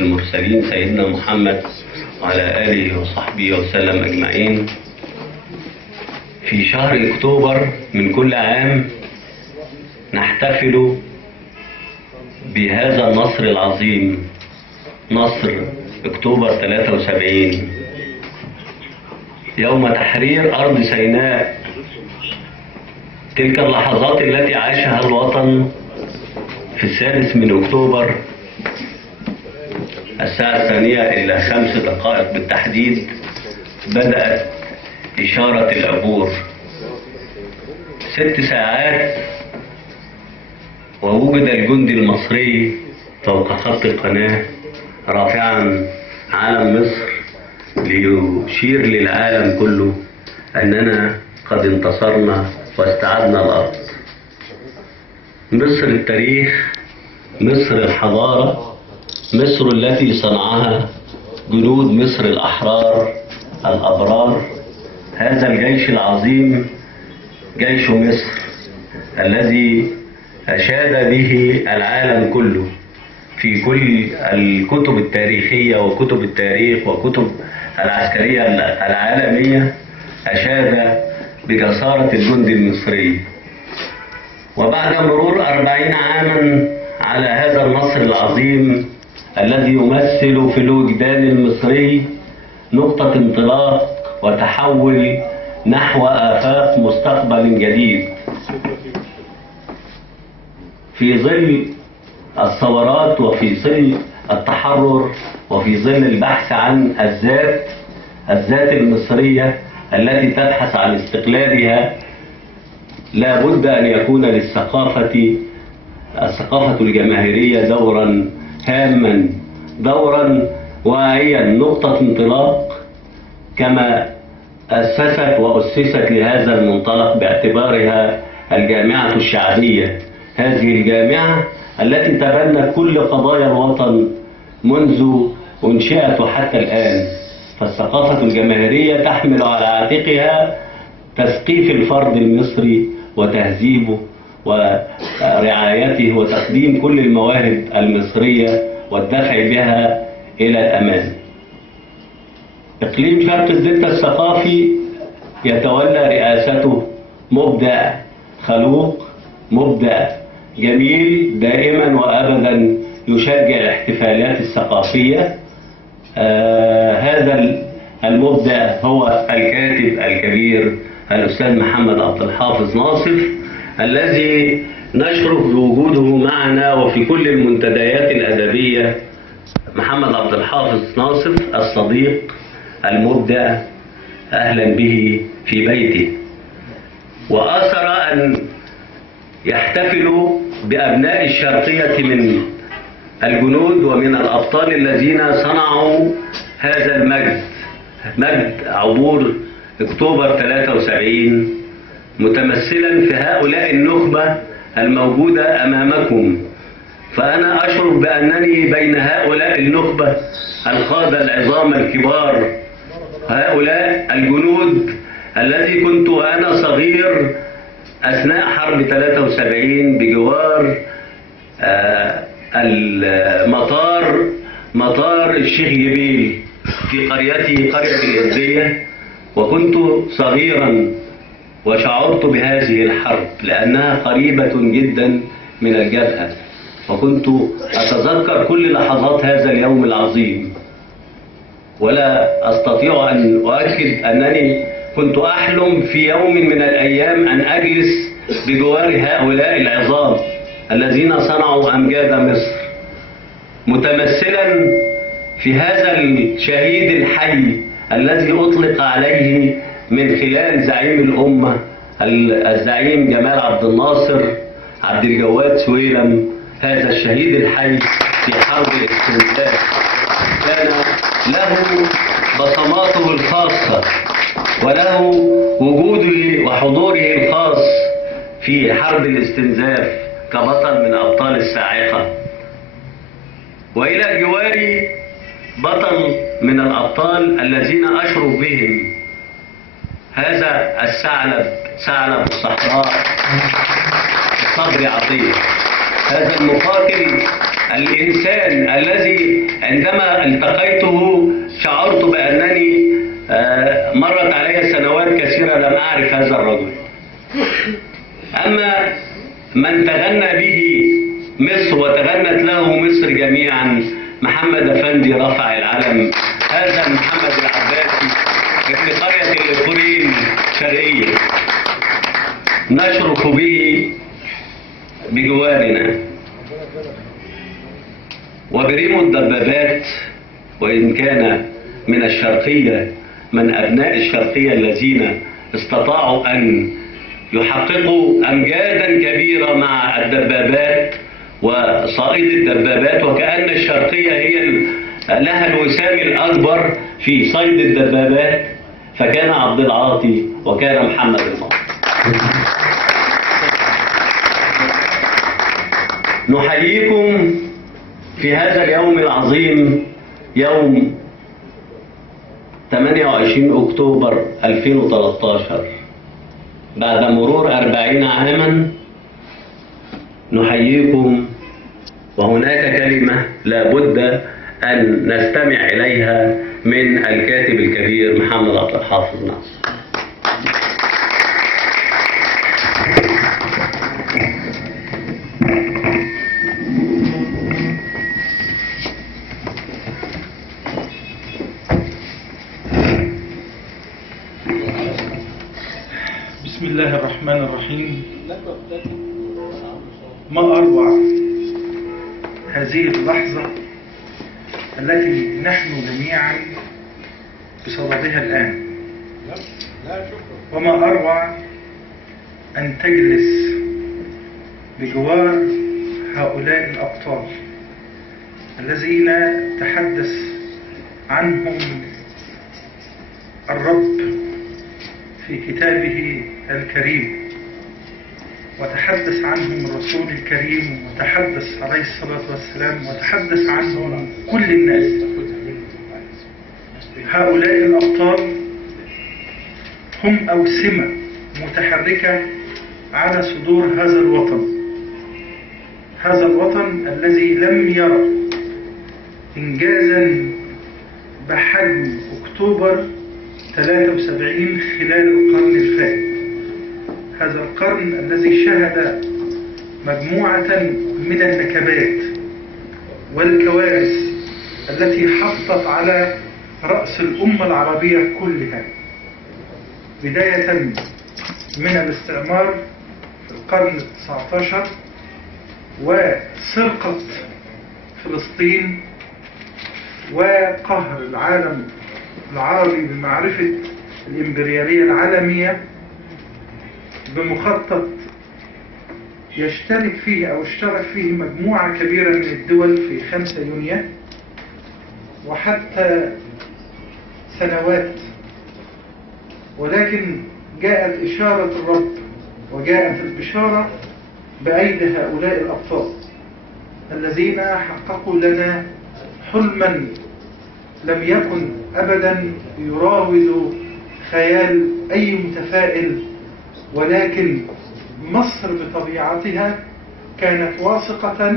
المرسلين سيدنا محمد وعلى آله وصحبه وسلم أجمعين. في شهر أكتوبر من كل عام نحتفل بهذا النصر العظيم، نصر أكتوبر 73، يوم تحرير أرض سيناء. تلك اللحظات التي عاشها الوطن في 6 من أكتوبر الساعة 2:05 بالتحديد بدأت إشارة العبور. 6 ساعات ووجد الجندي المصري فوق خط القناة رافعا علم مصر ليشير للعالم كله أننا قد انتصرنا واستعدنا الأرض. مصر التاريخ، مصر الحضارة، مصر التي صنعها جنود مصر الأحرار الأبرار. هذا الجيش العظيم جيش مصر الذي أشاد به العالم كله في كل الكتب التاريخية وكتب التاريخ وكتب العسكرية العالمية، أشاد بجسارة الجندي المصري. وبعد مرور 40 عاما على هذا النصر العظيم الذي يمثل في الوجدان المصري نقطة انطلاق وتحول نحو آفاق مستقبل جديد، في ظل الثورات وفي ظل التحرر وفي ظل البحث عن الذات المصرية التي تبحث عن استقلالها. لا بد أن يكون للثقافة الجماهيرية دورا هاما، دورا واعيا، نقطة انطلاق كما أسست وأسست لهذا المنطلق باعتبارها الجامعة الشعبية، هذه الجامعة التي تبنت كل قضايا الوطن منذ أنشئت وحتى الآن. فالثقافة الجماهيرية تحمل على عاتقها تثقيف الفرد المصري وتهذيبه ورعايته وتقديم كل المواهب المصرية والدفع بها إلى الأمام. إقليم شرق الدلتا الثقافي يتولى رئاسته مبدع خلوق، مبدع جميل، دائما وأبدا يشجع الاحتفالات الثقافية. هذا المبدع هو الكاتب الكبير الأستاذ محمد عبد الحافظ ناصف، الذي نشرف بوجوده معنا وفي كل المنتديات الأدبية. محمد عبد الحافظ ناصف الصديق المبدع، أهلا به في بيته. وآثر أن يحتفلوا بأبناء الشرقية من الجنود ومن الأبطال الذين صنعوا هذا المجد، مجد عبور أكتوبر 73، متمثلا في هؤلاء النخبة الموجودة أمامكم. فأنا أشعر بأنني بين هؤلاء النخبة القادة العظام الكبار، هؤلاء الجنود الذي كنت وأنا صغير أثناء حرب 73 بجوار مطار الشيخ جبيل في قريتي قرية الإبدية. وكنت صغيرا وشعرت بهذه الحرب لأنها قريبة جدا من الجبهة، وكنت أتذكر كل لحظات هذا اليوم العظيم. ولا أستطيع أن أؤكد أنني كنت أحلم في يوم من الأيام أن أجلس بجوار هؤلاء العظام الذين صنعوا أمجاد مصر، متمثلا في هذا الشهيد الحي الذي أطلق عليه من خلال زعيم الأمة الزعيم جمال عبد الناصر عبد الجواد سويلم. هذا الشهيد الحي في حرب الاستنزاف كان له بصماته الخاصة وله وجوده وحضوره الخاص في حرب الاستنزاف كبطل من أبطال الصاعقة. وإلى جواري بطل من الأبطال الذين أشرف بهم، هذا ثعلب الصحراء صبري عطية، هذا المقاتل الإنسان الذي عندما التقيته شعرت بأنني مرت علي سنوات كثيرة لم أعرف هذا الرجل. أما من تغنى به مصر وتغنت له مصر جميعا، محمد أفندي رفع العلم، هذا محمد العباسي في قرية الإفرين شرقية نشرف به بجوارنا. وبريمو الدبابات وإن كان من الشرقية، من أبناء الشرقية الذين استطاعوا أن يحققوا أمجادا كبيرة مع الدبابات وصائد الدبابات، وكأن الشرقية هي لها الوسام الأكبر في صيد الدبابات، فكان عبد العاطي وكان محمد الماضي. نحييكم في هذا اليوم العظيم، يوم 28 أكتوبر 2013، بعد مرور 40 عاما. نحييكم، وهناك كلمة لا بد أن نستمع إليها من الكاتب الكبير محمد عبد الحافظ ناصر. بسم الله الرحمن الرحيم. ما أروع هذه اللحظة التي نحن جميعا بصددها الآن، وما أروع أن تجلس بجوار هؤلاء الأبطال الذين تحدث عنهم الرب في كتابه الكريم، وتحدث عنهم الرسول الكريم، وتحدث عليه الصلاة والسلام، وتحدث عنهم كل الناس. هؤلاء الأبطال هم أوسمة متحركة على صدور هذا الوطن، هذا الوطن الذي لم يرى إنجازا بحجم أكتوبر 73 خلال القرن الفائت. هذا القرن الذي شهد مجموعة من النكبات والكوارث التي حطت على رأس الأمة العربية كلها، بداية من الاستعمار في القرن ال19 وسرقة فلسطين وقهر العالم العربي بمعرفة الإمبريالية العالمية بمخطط يشترك فيه أو اشترك فيه مجموعة كبيرة من الدول في 5 يونيو، وحتى سنوات. ولكن جاءت إشارة الرب وجاءت البشارة بأيدي هؤلاء الأبطال الذين حققوا لنا حلما لم يكن أبدا يراود خيال أي متفائل، ولكن مصر بطبيعتها كانت واثقة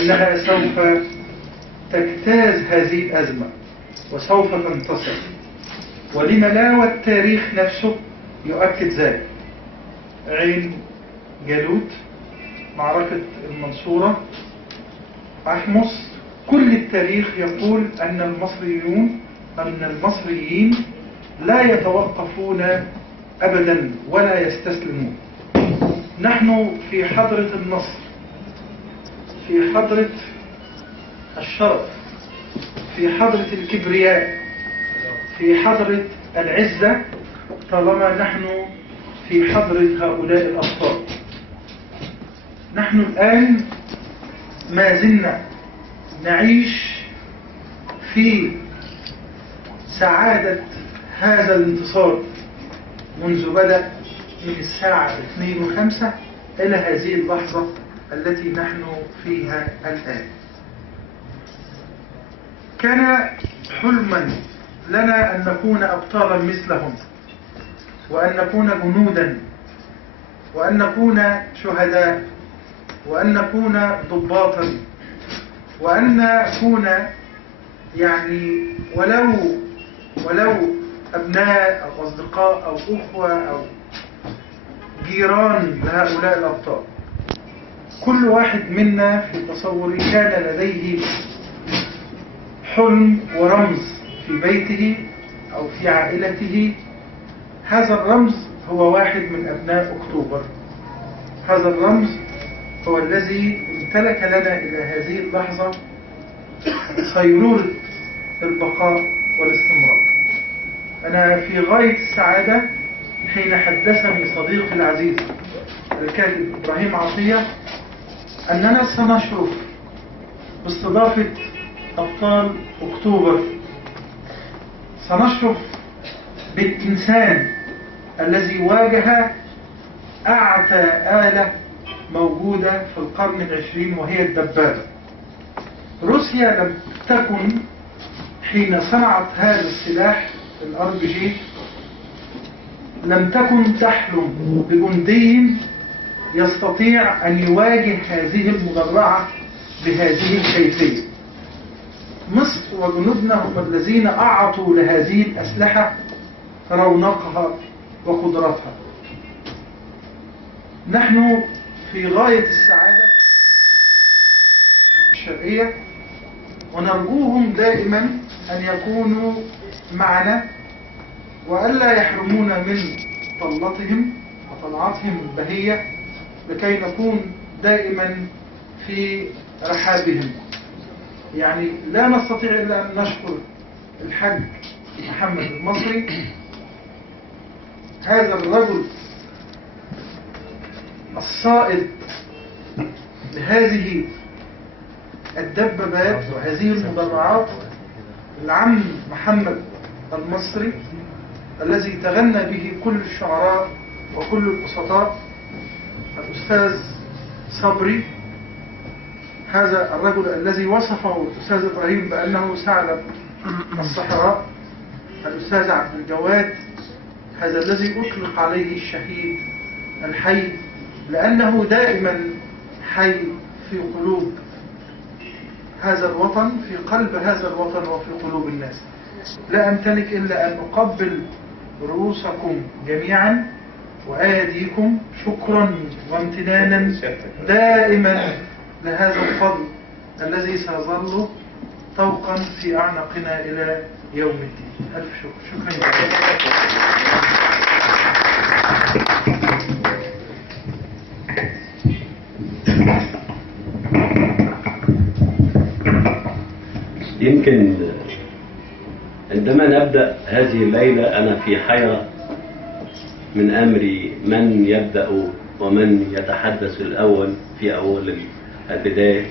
أنها سوف تجتاز هذه الأزمة وسوف تنتصر، ولم لا والتاريخ نفسه يؤكد ذلك. عين جالوت، معركة المنصورة، أحمس، كل التاريخ يقول أن المصريين لا يتوقفون أبدا ولا يستسلمون. نحن في حضرة النصر، في حضرة الشرف، في حضرة الكبرياء، في حضرة العزة، طالما نحن في حضرة هؤلاء الأبطال. نحن الآن ما زلنا نعيش في سعادة هذا الانتصار منذ بدأ من الساعة 2:05 إلى هذه اللحظة التي نحن فيها الآن. كان حلما لنا أن نكون أبطالا مثلهم، وأن نكون جنودا، وأن نكون شهداء، وأن نكون ضباطا، وأن نكون يعني ولو أبناء أو أصدقاء أو أخوة أو جيران لهؤلاء الأبطال. كل واحد منا في تصوري كان لديه حلم ورمز في بيته أو في عائلته. هذا الرمز هو واحد من أبناء أكتوبر. هذا الرمز هو الذي امتلك لنا إلى هذه اللحظة صيرورة البقاء والاستمرار. أنا في غاية السعادة حين حدثني صديقي العزيز الكاتب إبراهيم عطية أننا سنشرف باستضافة أبطال أكتوبر. سنشرف بالإنسان الذي واجه أعتى آلة موجودة في القرن العشرين وهي الدبابة. روسيا لم تكن حين صنعت هذا السلاح الRPG لم تكن تحلم بجندي يستطيع أن يواجه هذه المدرعة بهذه الكيفية. مصر وجنودنا هم الذين أعطوا لهذه الأسلحة رونقها وقدرتها. نحن في غاية السعادة الشرقية ونرجوهم دائما أن يكونوا معنا وألا يحرمونا من طلتهم وطلعاتهم البهية لكي نكون دائما في رحابهم. يعني لا نستطيع إلا أن نشكر الحاج محمد المصري، هذا الرجل الصائد لهذه الدبابات وهذه المدرعات، العم محمد المصري الذي تغنى به كل الشعراء وكل البسطاء، الأستاذ صبري، هذا الرجل الذي وصفه الأستاذ إبراهيم بأنه ثعلب الصحراء، الأستاذ عبد الجواد، هذا الذي أطلق عليه الشهيد الحي لأنه دائما حي في قلوب هذا الوطن، في قلب هذا الوطن وفي قلوب الناس. لا أمتلك إلا أن أقبل رؤوسكم جميعا وآيديكم شكرا وامتنانا دائما لهذا الفضل الذي سيظل طوقا في أعناقنا إلى يوم الدين. ألف شكر. شكرا. يمكن عندما نبدأ هذه الليلة أنا في حيرة من أمر من يبدأ ومن يتحدث الأول في أول البداية،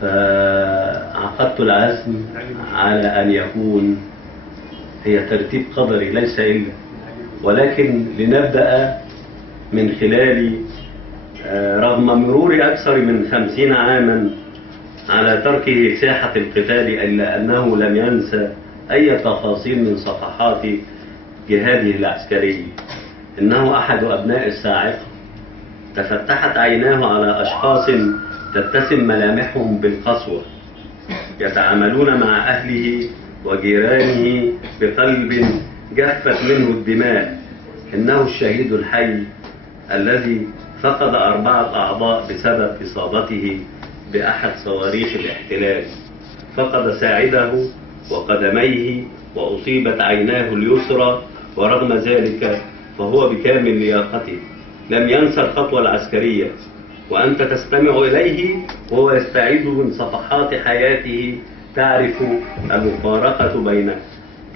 فعقدت العزم على أن يكون هي ترتيب قدري ليس إلا، ولكن لنبدأ من خلال رغم مرور أكثر من 50 عاما على تركه ساحة القتال إلا أنه لم ينسى أي تفاصيل من صفحات جهاده العسكري. إنه أحد أبناء الصاعقة، تفتحت عيناه على أشخاص تتسم ملامحهم بالقسوة، يتعاملون مع أهله وجيرانه بقلب جفت منه الدماء. إنه الشهيد الحي الذي فقد 4 أعضاء بسبب إصابته بأحد صواريخ الاحتلال، فقد ساعده وقدميه وأصيبت عيناه اليسرى، ورغم ذلك فهو بكامل لياقته لم ينسى الخطوة العسكرية. وأنت تستمع إليه وهو يستعيد من صفحات حياته، تعرف المفارقة بين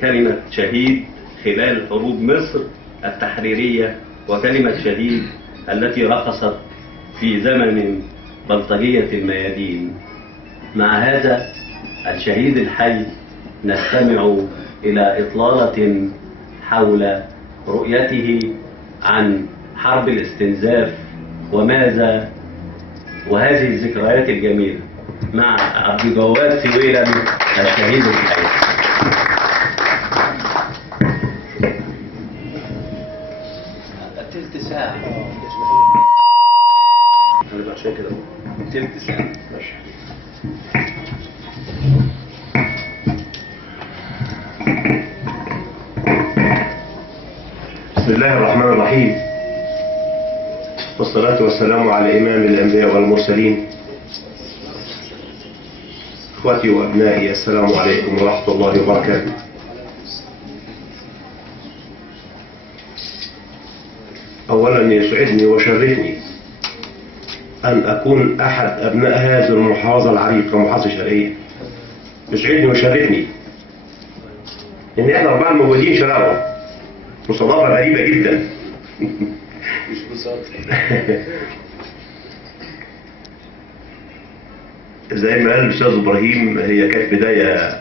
كلمة شهيد خلال حروب مصر التحريرية وكلمة شهيد التي رقصت في زمن بلطجية الميادين. مع هذا الشهيد الحي نستمع إلى إطلالة حول رؤيته عن حرب الاستنزاف وماذا، وهذه الذكريات الجميلة مع عبد الجواد سويلم الشهيد الحي. تلت ساعة عشان كده تلت ساعة. بسم الله الرحمن الرحيم، والصلاة والسلام على إمام الأنبياء والمرسلين. إخوتي وأبنائي، السلام عليكم ورحمة الله وبركاته. أولا يسعدني وشرفني أن أكون أحد أبناء هذه المحافظة العريقة، محافظة الشرقية. يسعدني وشرفني إن إحنا 4 موجودين شراوة، مصادفة غريبة جدا. مش بساطة. زي ما قال الأستاذ إبراهيم، هي كانت بداية.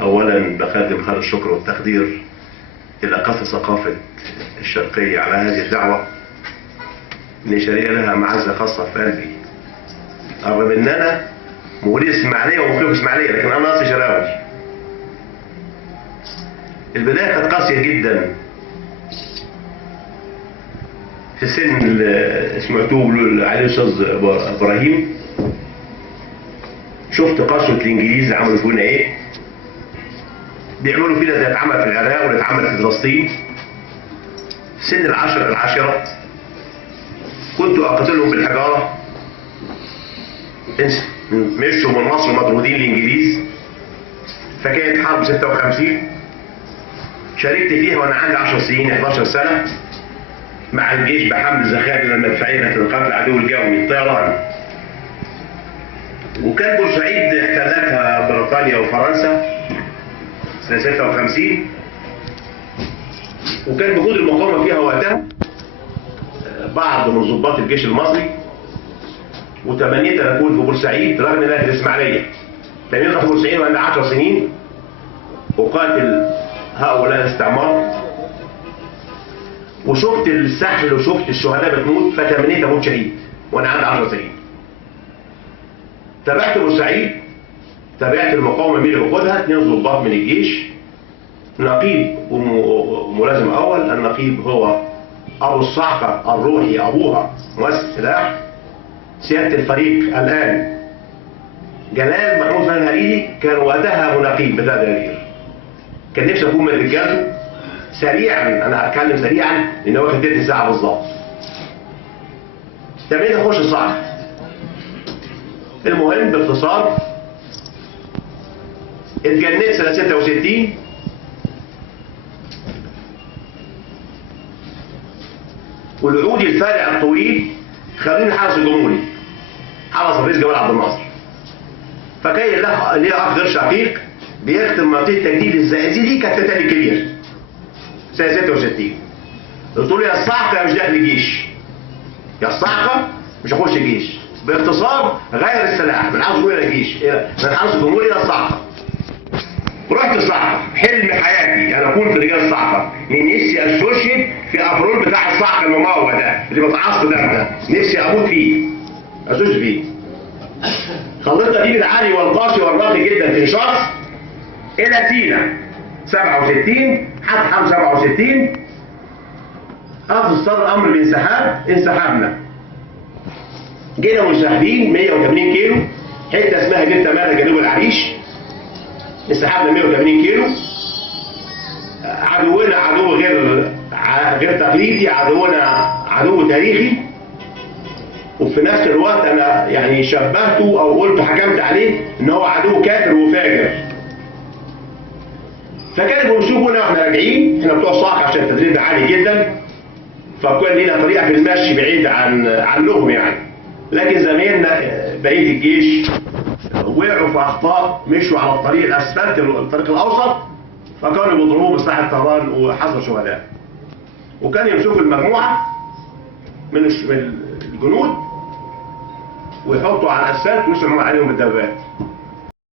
أولا بقدم خالص الشكر والتقدير إلى قصر ثقافة الشرقية على هذه الدعوة، إن شرقية لها معزة خاصة في قلبي، رغم إن أنا مواليد إسماعيلية ومقيم في إسماعيلية، لكن أنا أصلي شراوي. البداية كانت قاسية جدا. في سن سمعتوه عليه الأستاذ إبراهيم، شفت قسوة الإنجليز عملوا فينا إيه، بيعملوا فينا زي اتعمل في العراق واللي اتعمل في فلسطين. سن العاشرة كنت أقتلهم بالحجارة. مشوا من مصر مطرودين الإنجليز، فكانت حرب 56 شاركت فيها وأنا عندي 10 سنين 11 سنة مع الجيش بحمل زخارف المدفعية لإيقاف العدو الجوي الطيران. وكان بورسعيد احتلتها بريطانيا وفرنسا سنة 56، وكان وجود المقاومة فيها وقتها بعض من ضباط الجيش المصري، وتمنيت أن أكون في بورسعيد رغم أنها في الإسماعيلية. تمنيت في بورسعيد وأنا 10 سنين أقاتل هؤلاء الاستعمار، وشفت السحل وشفت الشهداء بتموت، فتمنيت أموت شهيد وأنا عندي 10 سنين. تابعت بورسعيد، تابعت المقاومة مين اللي بيقودها، 2 ضباط من الجيش، نقيب وملازم أول. النقيب هو أبو الصعقة الروحي، أبوها مؤسس سلاح سيادة الفريق الآن جلال محمود فهمي الهريدي، كان وقتها مناقيب بتاع دليل. كان نفسي أكون من رجاله. سريعا أنا هتكلم سريعا لأن هو واخد 3 ساعة بالظبط. تمرين أخش الصعقة. المهم باختصار، اتجننت سنة 66 والعودي الفارع الطويل خلوني حرس الجمهوري، حرس الرئيس جمال عبد الناصر. فكان ليه أخ غير شقيق بيختم منطقة تجديد الزقازيق، كانت في تاني كبير سنة 66. قلت له يا الصعقة مش داخل الجيش، يا الصعقة مش هخش الجيش. باختصار غير السلاح من حرس الجمهوري الى الجيش، من حرس الجمهوري الى الصعقة. ورحت الصعقة. حلم حياتي أنا أكون في رجال الصعقة، نفسي أستشهد في أفرول بتاع الصعقة المموه ده اللي بتعصب ده، نفسي أموت فيه، أستشهد فيه. خلصت تدريب العالي والقاسي والراقي جدا في شخص إلى سينا 67 حتى حرب 67. أخذ صدر أمر بانسحاب، انسحبنا. جينا منسحبين 180 كيلو، حتة اسمها جبت مالا جنوب العريش. انسحبنا 180 كيلو. عدونا عدو غير تقليدي، عدونا عدو تاريخي، وفي نفس الوقت انا يعني شبهته او قلت حكمت عليه ان هو عدو كافر وفاجر. فكانوا بيشوفونا واحنا راجعين، احنا بتوع الصعقة عشان التدريب عالي جدا، فكان لنا طريقه في المشي بعيد عنهم يعني. لكن زمايلنا بقيه الجيش وقعوا في اخطاء، مشوا على الطريق الاسفلت، الطريق الاوسط، فكانوا بيضربوه بسلاح الطيران وحصل شهداء. وكان يمسكوا المجموعه من الجنود ويحطوا على الاسفلت ويشربوا عليهم بالدبابات.